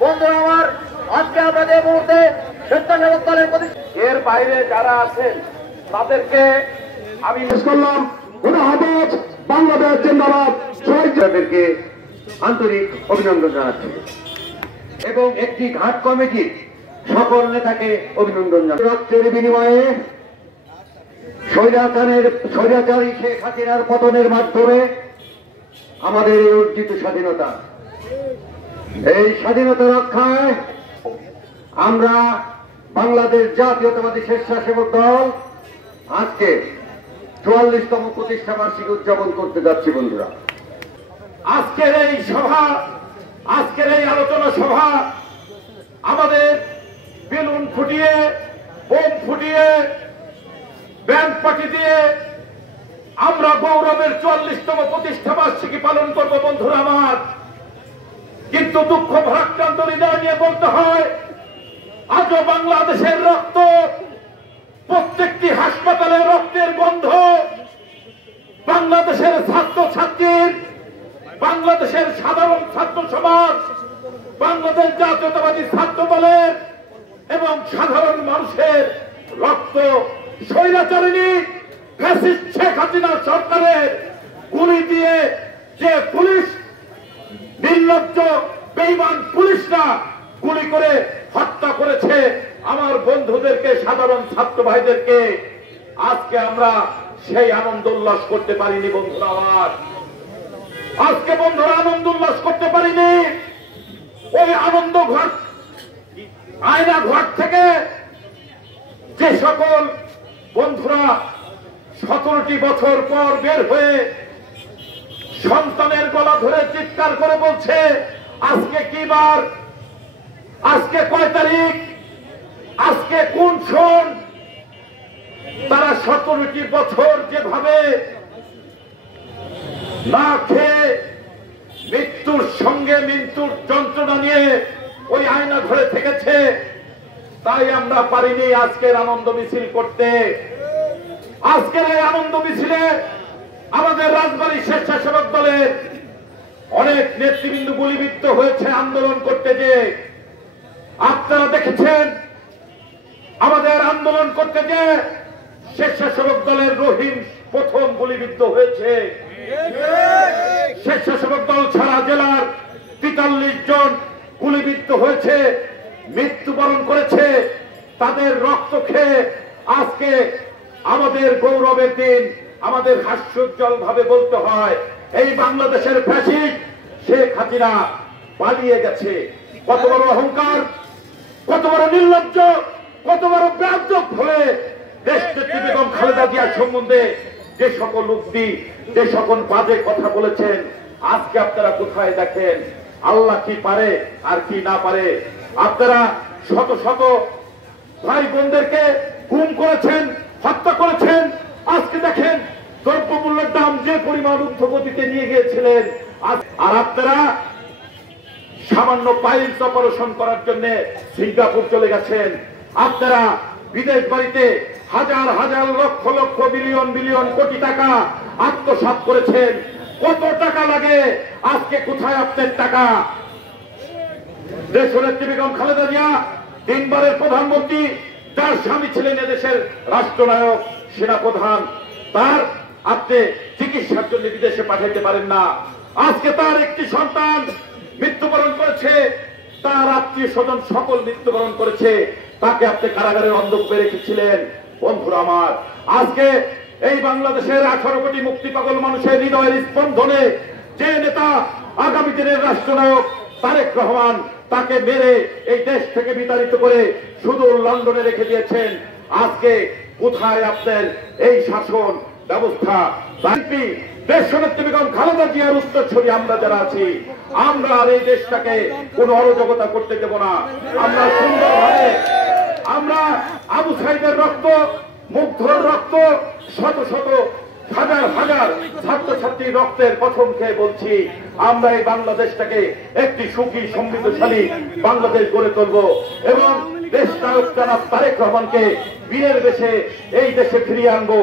বন্ধুরা আমার, আজকে আমাদের মুহূর্তে স্বেচ্ছাসেবক দলের প্রতি এর বাইরে যারা আছেন তাদেরকে আমি মিস করলাম। হাফেজ, বাংলাদেশ জিন্দাবাদ, শহীদদেরকে আন্তরিক অভিনন্দন জানাচ্ছি এবং একটি ঘাট কমিটির সকল নেতাকে অভিনন্দন জানাচ্ছি। রক্তের বিনিময়ে স্বৈরাচারী শেখ হাসিনার পতনের মাধ্যমে আমাদের এই অর্জিত স্বাধীনতা, এই স্বাধীনতা রক্ষায় আমরা বাংলাদেশ জাতীয়তাবাদী স্বেচ্ছাসেবক দল আজকে ৪৪তম প্রতিষ্ঠা বার্ষিকী উদযাপন করতে যাচ্ছি। বন্ধুরা, আজকের এই সভা, আজকের এই আলোচনা সভা আমাদের বেলুন ফুটিয়ে, বোম ফুটিয়ে, ব্যান্ড পার্টি দিয়ে আমরা গৌরবের ৪৪তম প্রতিষ্ঠা বার্ষিকী পালন করব। বন্ধুরা আমার, কিন্তু দুঃখ ভারাক্রান্ত হৃদয় নিয়ে বলতে হয়, আজও বাংলাদেশের রক্ত, প্রত্যেকটি হাসপাতালে রক্তের গন্ধ, বাংলাদেশের ছাত্র ছাত্রীর, বাংলাদেশের সাধারণ ছাত্র সমাজ, বাংলাদেশ জাতীয়তাবাদী ছাত্র দলের এবং সাধারণ মানুষের রক্ত স্বৈরাচারিণী ফ্যাসিস্ট শেখ হাসিনা সরকারের গুলি দিয়ে যে পুলিশ, নির্লজ্জ বেঈমান পুলিশরা গুলি করে হত্যা করেছে আমার বন্ধুদেরকে, সাধারণ ছাত্র ভাইদেরকে, আজকে আমরা সেই আনন্দ উল্লাস করতে পারিনি। বন্ধুরা আমার, আজকে বন্ধুরা আনন্দ উল্লাস করতে পারিনি। ওই আনন্দ ঘর, আয়না ঘর থেকে যে সকল বন্ধুরা ১৭টি বছর পর বের হয়ে সন্তানের গলা ধরে চিৎকার করে বলছে, আজকে কি বার, আজকে কয় তারিখ, আজকে কোন সন, তারা ১৭টি বছর যেভাবে না খেয়ে মৃত্যুর সঙ্গে মৃত্যুর যন্ত্রণা নিয়ে ওই আয়না ঘরে থেকেছে, তাই আমরা পারিনি আজকের আনন্দ মিছিল করতে। আজকের এই আনন্দ মিছিলে আমাদের রাজবাড়ী স্বেচ্ছাসেবক দলের অনেক নেতৃবৃন্দ গুলিবিদ্ধ হয়েছে আন্দোলন করতে যে। আপনারা দেখেছেন আমাদের আন্দোলন করতে যে স্বেচ্ছাসেবক দলের রহিম প্রথম গুলিবিদ্ধ হয়েছে। স্বেচ্ছাসেবক দল ছাড়া জেলার ৪৩ জন গুলিবিদ্ধ হয়েছে, মৃত্যুবরণ করেছে। তাদের রক্ত খেয়ে আজকে আমাদের গৌরবের দিন, আমাদের হাস্যোজ্জ্বল ভাবে বলতে হয়, এই বাংলাদেশের ফ্যাসিস্ট শেখ হাসিনা পালিয়ে গেছে। কত বড় অহংকার, কত বড় নির্লজ্জ, কত বড় বেয়াদব হলে দেশনেত্রী বেগম খালেদা জিয়ার সম্বন্ধে যে সকল উক্তি, যে সকল বাজে কথা বলেছেন, আজকে আপনারা কোথায় দেখেন আল্লাহ কি পারে আর কি না পারে। আপনারা শত শত ভাই বোনদেরকে গুম করেছেন, হত্যা করেছেন। আজকে দেখেন দ্রব্যমূল্যের দাম যে পরিমাণ ঊর্ধ্বগতিতে নিয়ে গিয়েছিলেন, আর আপনারা সামান্য পাইলস অপারেশন করার জন্য সিঙ্গাপুর চলে গেছেন। আপনারা বিদেশ বাড়িতে হাজার হাজার লক্ষ লক্ষ বিলিয়ন বিলিয়ন কোটি টাকা আত্মসাৎ করেছেন। কত টাকা লাগে, আজকে কোথায় আপনার টাকা? দেশনেত্রী বেগম খালেদা জিয়া 3 বারের প্রধানমন্ত্রী, যার স্বামী ছিলেন এদেশের রাষ্ট্রনায়ক সেনাপ্রধান, তার আপনি চিকিৎসার জন্য বিদেশে পাঠাইতে পারেন না। আজকে তার একটি সন্তান মৃত্যুবরণ করেছে, তার আত্মীয় স্বজন সকল মৃত্যুবরণ করেছে, তাকে আপনি কারাগারের অন্ধকূপে রেখেছিলেন। বন্ধুরা আমার, আজকে এই বাংলাদেশের 18 কোটি মুক্তি পাগল মানুষের হৃদয়ের স্পন্দনে যে নেতা আগামী দিনের রাষ্ট্রনায়ক তারেক রহমান, তাকে মেরে এই দেশ থেকে বিতাড়িত করে সুদূর লন্ডনে রেখে দিয়েছেন। আজকে কোথায় আপনার এই শাসন ব্যবস্থা? দেশনেত্রী বেগম খালেদা জিয়ার উত্তরসূরি আমরা যারা আছি, আমরা আর এই দেশটাকে কোন অরাজকতা করতে দেব না। আমরা সুন্দরভাবে, আমরা আবু সাইদের রক্ত, মুগ্ধর রক্ত, শত শত হাজার হাজার ছাত্রছাত্রীর রক্তের কথম খেয়ে বলছি, আমরা এই বাংলাদেশটাকে একটি সুখী সমৃদ্ধশালী বাংলাদেশ গড়ে তুলব এবং দেশ নায়ক জনাব তারেক রহমানকে বীরের বেশে এই দেশে ফিরিয়ে আনবো।